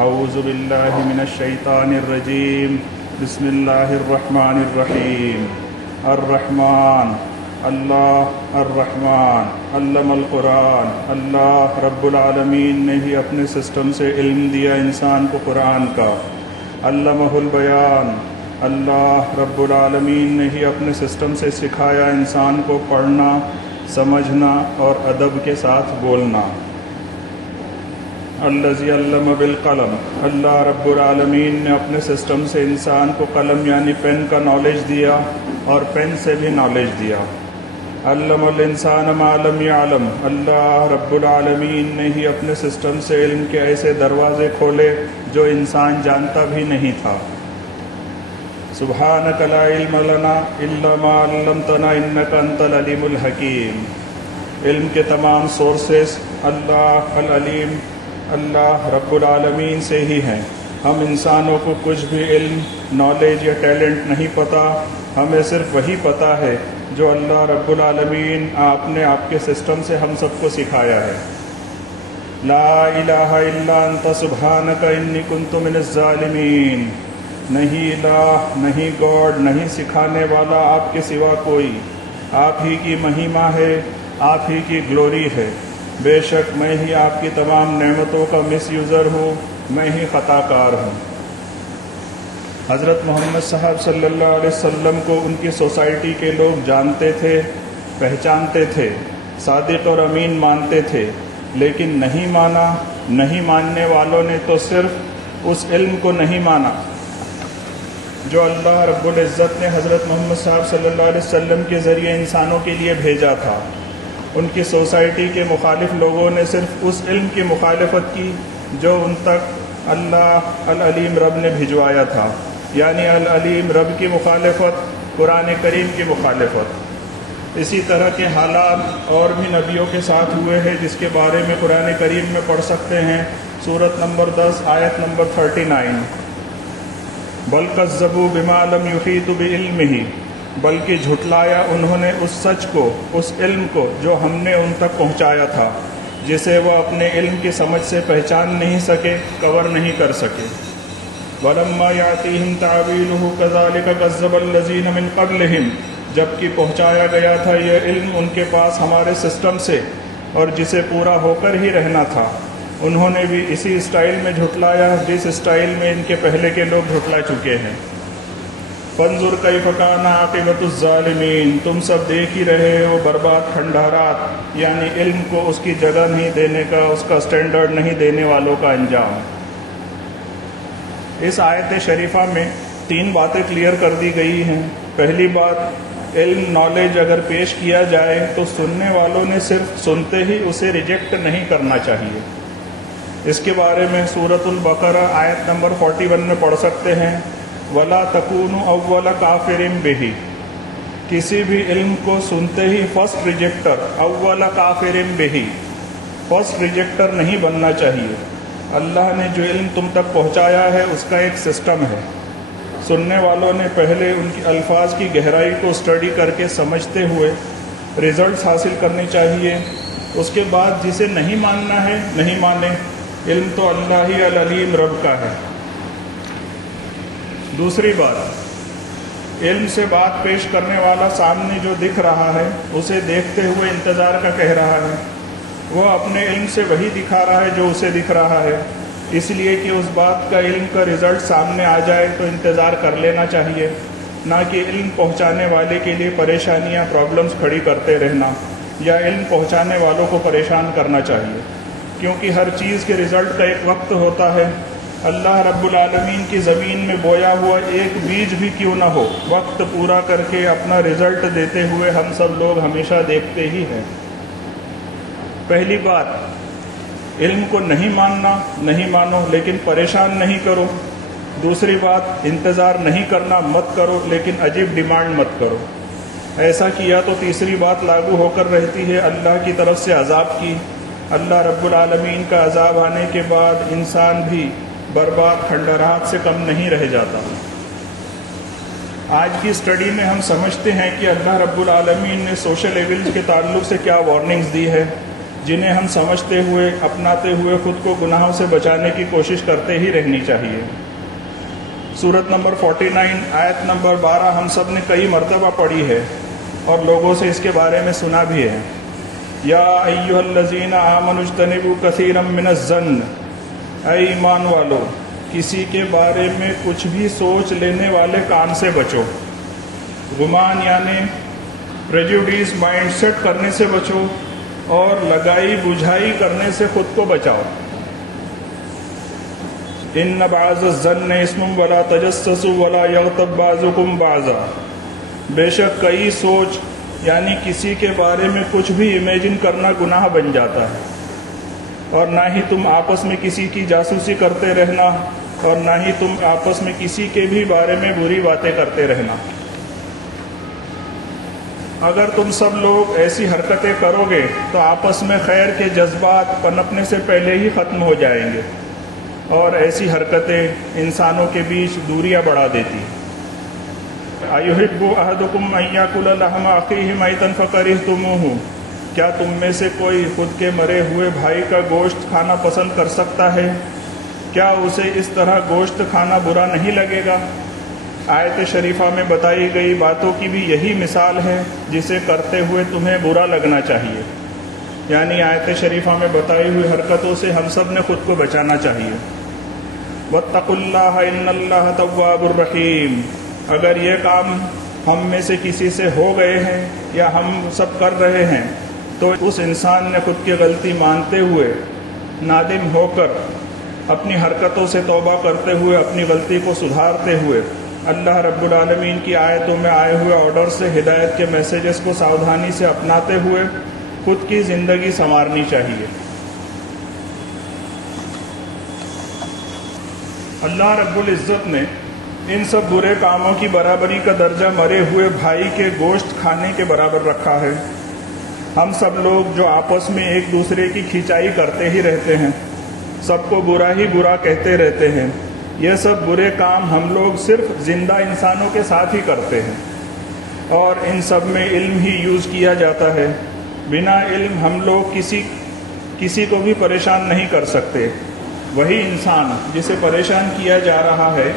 اعوذ باللہ من الشیطان الرجیم بسم اللہ الرحمن الرحیم الرحمن اللہ الرحمن علم القرآن اللہ رب العالمین نے ہی اپنے سسٹم سے علم دیا انسان کو قرآن کا. علمہ البیان اللہ رب العالمین نے ہی اپنے سسٹم سے سکھایا انسان کو پڑھنا سمجھنا اور ادب کے ساتھ بولنا. الذی علم بالقلم اللہ رب العالمین نے اپنے سسٹم سے انسان کو قلم یعنی پین کا نالج دیا اور پین سے بھی نالج دیا. علم الانسان ما لم یعلم اللہ رب العالمین نے ہی اپنے سسٹم سے علم کے ایسے دروازے کھولے جو انسان جانتا بھی نہیں تھا. سبحانک لا علم لنا الا ما علمتنا انک انت العلیم الحکیم. علم کے تمام سورسز اللہ العلیم اللہ رب العالمین سے ہی ہیں. ہم انسانوں کو کچھ بھی علم نالج یا ٹیلنٹ نہیں پتہ، ہمیں صرف وہی پتہ ہے جو اللہ رب العالمین آپ نے آپ کے سسٹم سے ہم سب کو سکھایا ہے. لا الہ الا انت سبحانک انی کنت من الظالمین. نہیں الہ نہیں گاڈ نہیں سکھانے والا آپ کے سوا کوئی. آپ ہی کی مہیما ہے، آپ ہی کی گلوری ہے. بے شک میں ہی آپ کی تمام نعمتوں کا مس یوزر ہوں، میں ہی خطا کار ہوں. حضرت محمد صاحب صلی اللہ علیہ وسلم کو ان کی سوسائٹی کے لوگ جانتے تھے، پہچانتے تھے، صادق اور امین مانتے تھے، لیکن نہیں مانا. نہیں ماننے والوں نے تو صرف اس علم کو نہیں مانا جو اللہ رب العزت نے حضرت محمد صاحب صلی اللہ علیہ وسلم کے ذریعے انسانوں کے لیے بھیجا تھا. ان کی سوسائٹی کے مخالف لوگوں نے صرف اس علم کی مخالفت کی جو ان تک اللہ العلیم رب نے بھجوایا تھا، یعنی العلیم رب کی مخالفت، قرآن کریم کی مخالفت. اسی طرح کے حالات اور بھی نبیوں کے ساتھ ہوئے ہیں جس کے بارے میں قرآن کریم میں پڑھ سکتے ہیں. سورت نمبر 10 آیت نمبر 39. بل کذبوا بما لم یحیطوا بعلمہ، بلکہ جھٹلایا انہوں نے اس سچ کو، اس علم کو جو ہم نے ان تک پہنچایا تھا، جسے وہ اپنے علم کی سمجھ سے پہچان نہیں سکے، کور نہیں کر سکے. وَلَمَّا يَأْتِيهِمْ تَعْوِيلُهُ كَذَلِكَ كَذَّبَ الَّذِينَ مِن قَبْلِهِمْ، جبکہ پہنچایا گیا تھا یہ علم ان کے پاس ہمارے سسٹم سے اور جسے پورا ہو کر ہی رہنا تھا، انہوں نے بھی اسی اسٹائل میں جھٹلایا جس اسٹائل میں ان کے پہلے کے لوگ جھٹلا چکے ہیں. فانظر کیف کان عاقبۃ الظالمین، تم سب دیکھ ہی رہے ہو برباد کھنڈارات، یعنی علم کو اس کی جگہ نہیں دینے کا، اس کا سٹینڈرڈ نہیں دینے والوں کا انجام. اس آیت شریفہ میں 3 باتیں کلیئر کر دی گئی ہیں. پہلی بات، علم نالج اگر پیش کیا جائے تو سننے والوں نے صرف سنتے ہی اسے ریجیکٹ نہیں کرنا چاہیے. اس کے بارے میں سورۃ البقرہ آیت نمبر 41 میں پڑھ سکتے ہیں. وَلَا تَكُونُوا أَوَّلَ كَافِرٍ بِهِ، کسی بھی علم کو سنتے ہی فرسٹ ریجیکٹر، اول کافر بہی، فرسٹ ریجیکٹر نہیں بننا چاہیے. اللہ نے جو علم تم تک پہنچایا ہے اس کا ایک سسٹم ہے. سننے والوں نے پہلے ان کی الفاظ کی گہرائی کو اسٹڈی کر کے سمجھتے ہوئے ریزلٹس حاصل کرنے چاہیے. اس کے بعد جسے نہیں ماننا ہے نہیں مانے، علم تو اللہ ہی العلیم رب کا ہے. دوسری بات، علم سے بات پیش کرنے والا سامنے جو دکھ رہا ہے اسے دیکھتے ہوئے انتظار کا کہہ رہا ہے. وہ اپنے علم سے وہی دکھا رہا ہے جو اسے دکھ رہا ہے، اس لیے کہ اس بات کا علم کا رزلٹ سامنے آ جائے تو انتظار کر لینا چاہیے، نہ کہ علم پہنچانے والے کے لیے پریشانیاں پرابلمز کھڑی کرتے رہنا یا علم پہنچانے والوں کو پریشان کرنا چاہیے. کیونکہ ہر چیز کے رزلٹ کا ایک وقت ہوتا ہے. اللہ رب العالمین کی زمین میں بویا ہوا ایک بیج بھی کیوں نہ ہو، وقت پورا کر کے اپنا رزلٹ دیتے ہوئے ہم سب لوگ ہمیشہ دیکھتے ہی ہیں. پہلی بات، علم کو نہیں ماننا نہیں مانو لیکن پریشان نہیں کرو. دوسری بات، انتظار نہیں کرنا مت کرو لیکن عجیب ڈیمانڈ مت کرو. ایسا کیا تو تیسری بات لاگو ہو کر رہتی ہے اللہ کی طرف سے عذاب کی. اللہ رب العالمین کا عذاب آنے کے بعد انسان بھی برباد کھنڈرات سے کم نہیں رہ جاتا. آج کی اسٹڈی میں ہم سمجھتے ہیں کہ اللہ رب العالمین نے سوشل ایونٹس کے تعلق سے کیا وارننگز دی ہے. جنہیں ہم سمجھتے ہوئے اپناتے ہوئے خود کو گناہوں سے بچانے کی کوشش کرتے ہی رہنی چاہیے۔ سورت نمبر 49 آیت نمبر 12 ہم سب نے کئی مرتبہ پڑھی ہے اور لوگوں سے اس کے بارے میں سنا بھی ہے۔ یا ایھا الذین آمنوا اجتنبوا کثیرا من الظن، اے ایمان والو کسی کے بارے میں کچھ بھی سوچ لینے والے کام سے بچو۔ گمان یعنی پریجوڈیس مائنڈ سیٹ کرنے سے بچو اور لگائی بجھائی کرنے سے خود کو بچاؤ۔ ان بعض الظن اسم ولا تجسسوا ولا یغتب بعضکم بعضا، بے شک کئی سوچ یعنی کسی کے بارے میں کچھ بھی امیجن کرنا گناہ بن جاتا ہے، اور نہ ہی تم آپس میں کسی کی جاسوسی کرتے رہنا، اور نہ ہی تم آپس میں کسی کے بھی بارے میں بری باتیں کرتے رہنا۔ اگر تم سب لوگ ایسی حرکتیں کرو گے تو آپس میں خیر کے جذبات پنپنے سے پہلے ہی ختم ہو جائیں گے، اور ایسی حرکتیں انسانوں کے بیچ دوریاں بڑھا دیتی ہیں۔ ایحب احدکم ان یاکل لحم اخیہ میتا فکرہتموہ، کیا تم میں سے کوئی خود کے مرے ہوئے بھائی کا گوشت کھانا پسند کر سکتا ہے؟ کیا اسے اس طرح گوشت کھانا برا نہیں لگے گا؟ آیت شریفہ میں بتائی گئی باتوں کی بھی یہی مثال ہے جسے کرتے ہوئے تمہیں برا لگنا چاہیے، یعنی آیت شریفہ میں بتائی ہوئی حرکتوں سے ہم سب نے خود کو بچانا چاہیے۔ واتقوا اللہ ان اللہ تواب الرحیم، اگر یہ کام ہم میں سے کسی سے ہو گئے ہیں یا ہم سب کر رہے ہیں تو اس انسان نے خود کی غلطی مانتے ہوئے، نادم ہو کر، اپنی حرکتوں سے توبہ کرتے ہوئے، اپنی غلطی کو سدھارتے ہوئے، اللہ رب العالمین کی آیتوں میں آئے ہوئے آرڈر سے، ہدایت کے میسیجز کو ساودھانی سے اپناتے ہوئے خود کی زندگی سنوارنی چاہیے۔ اللہ رب العزت نے ان سب برے کاموں کی برابری کا درجہ مرے ہوئے بھائی کے گوشت کھانے کے برابر رکھا ہے۔ ہم سب لوگ جو آپس میں ایک دوسرے کی کھینچائی کرتے ہی رہتے ہیں، سب کو برا ہی برا کہتے رہتے ہیں، یہ سب برے کام ہم لوگ صرف زندہ انسانوں کے ساتھ ہی کرتے ہیں، اور ان سب میں علم ہی یوز کیا جاتا ہے۔ بنا علم ہم لوگ کسی کو بھی پریشان نہیں کر سکتے۔ وہی انسان جسے پریشان کیا جا رہا ہے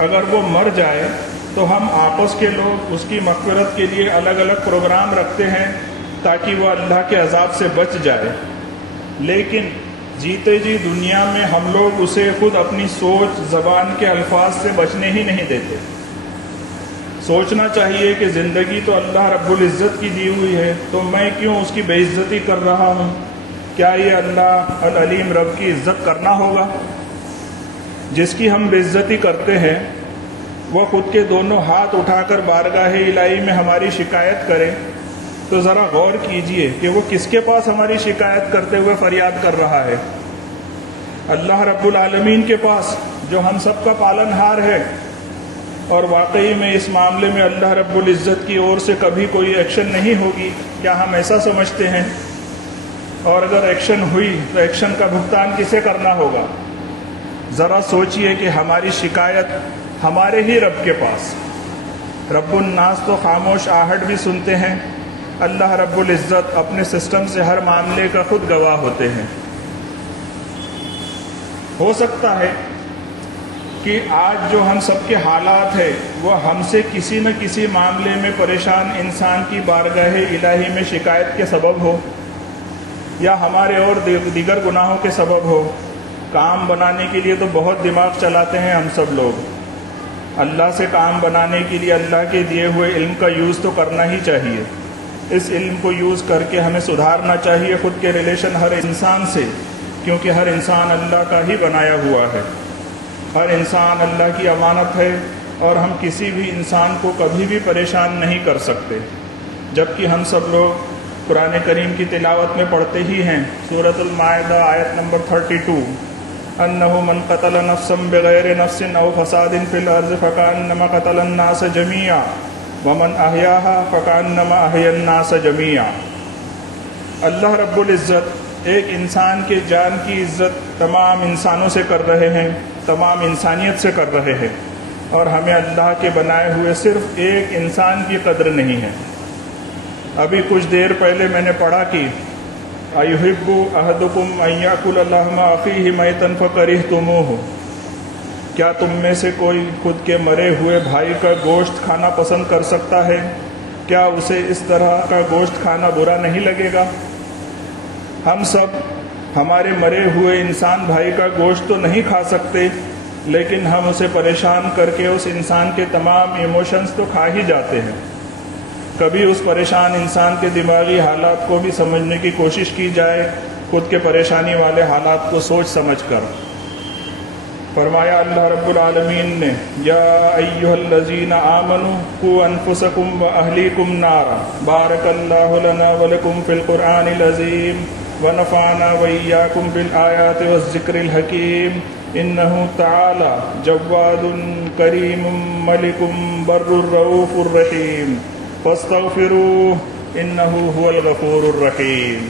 اگر وہ مر جائے تو ہم آپس کے لوگ اس کی مغفرت کے لیے الگ الگ پروگرام رکھتے ہیں تاکہ وہ اللہ کے عذاب سے بچ جائے، لیکن جیتے جی دنیا میں ہم لوگ اسے خود اپنی سوچ، زبان کے الفاظ سے بچنے ہی نہیں دیتے۔ سوچنا چاہیے کہ زندگی تو اللہ رب العزت کی دی ہوئی ہے، تو میں کیوں اس کی بے عزتی کر رہا ہوں؟ کیا یہ اللہ العلیم رب کی عزت کرنا ہوگا؟ جس کی ہم بے عزتی کرتے ہیں وہ خود کے دونوں ہاتھ اٹھا کر بارگاہ الہی میں ہماری شکایت کرے تو ذرا غور کیجئے کہ وہ کس کے پاس ہماری شکایت کرتے ہوئے فریاد کر رہا ہے؟ اللہ رب العالمین کے پاس، جو ہم سب کا پالن ہار ہے۔ اور واقعی میں اس معاملے میں اللہ رب العزت کی اور سے کبھی کوئی ایکشن نہیں ہوگی، کیا ہم ایسا سمجھتے ہیں؟ اور اگر ایکشن ہوئی تو ایکشن کا بھگتان کسے کرنا ہوگا؟ ذرا سوچئے کہ ہماری شکایت ہمارے ہی رب کے پاس۔ رب الناس تو خاموش آہٹ بھی سنتے ہیں، اللہ رب العزت اپنے سسٹم سے ہر معاملے کا خود گواہ ہوتے ہیں۔ ہو سکتا ہے کہ آج جو ہم سب کے حالات ہیں وہ ہم سے کسی نہ کسی معاملے میں پریشان انسان کی بارگاہ الہی میں شکایت کے سبب ہو، یا ہمارے اور دیگر گناہوں کے سبب ہو۔ کام بنانے کے لیے تو بہت دماغ چلاتے ہیں ہم سب لوگ، اللہ سے کام بنانے کے لیے اللہ کے دیے ہوئے علم کا یوز تو کرنا ہی چاہیے۔ اس علم کو یوز کر کے ہمیں سدھارنا چاہیے خود کے ریلیشن ہر انسان سے، کیونکہ ہر انسان اللہ کا ہی بنایا ہوا ہے، ہر انسان اللہ کی امانت ہے، اور ہم کسی بھی انسان کو کبھی بھی پریشان نہیں کر سکتے۔ جبکہ ہم سب لوگ قرآن کریم کی تلاوت میں پڑھتے ہی ہیں، سورۃ المائدہ آیت نمبر 32، انہ من قتل نفسا بغیر نفس او فساد فی الارض فکانما قتل الناس جمیعا ومن احیاها فکانما احیا الناس جمیعا۔ اللہ رب العزت ایک انسان کے جان کی عزت تمام انسانوں سے کر رہے ہیں، تمام انسانیت سے کر رہے ہیں، اور ہمیں اللہ کے بنائے ہوئے صرف ایک انسان کی قدر نہیں ہے۔ ابھی کچھ دیر پہلے میں نے پڑھا کہ أيحب أحدكم أن يأكل لحم أخيه ميتا فكرهتموه؟ کیا تم میں سے کوئی خود کے مرے ہوئے بھائی کا گوشت کھانا پسند کر سکتا ہے؟ کیا اسے اس طرح کا گوشت کھانا برا نہیں لگے گا؟ ہم سب ہمارے مرے ہوئے انسان بھائی کا گوشت تو نہیں کھا سکتے، لیکن ہم اسے پریشان کر کے اس انسان کے تمام ایموشنز تو کھا ہی جاتے ہیں۔ کبھی اس پریشان انسان کے دماغی حالات کو بھی سمجھنے کی کوشش کی جائے، خود کے پریشانی والے حالات کو سوچ سمجھ کر۔ فرمایا اللہ رب العالمین نے، یا ایھا الذین آمنوا قوا انفسکم واہلیکم نارا، بارک اللہ لنا ولکم فی القرآن العظیم ونفعنا وإیاکم بالآیات والذکر الحکیم، انہ تعالی جواد کریم ملک بر الرؤوف الرحیم فاستغفروہ انہ هو الغفور الرحیم۔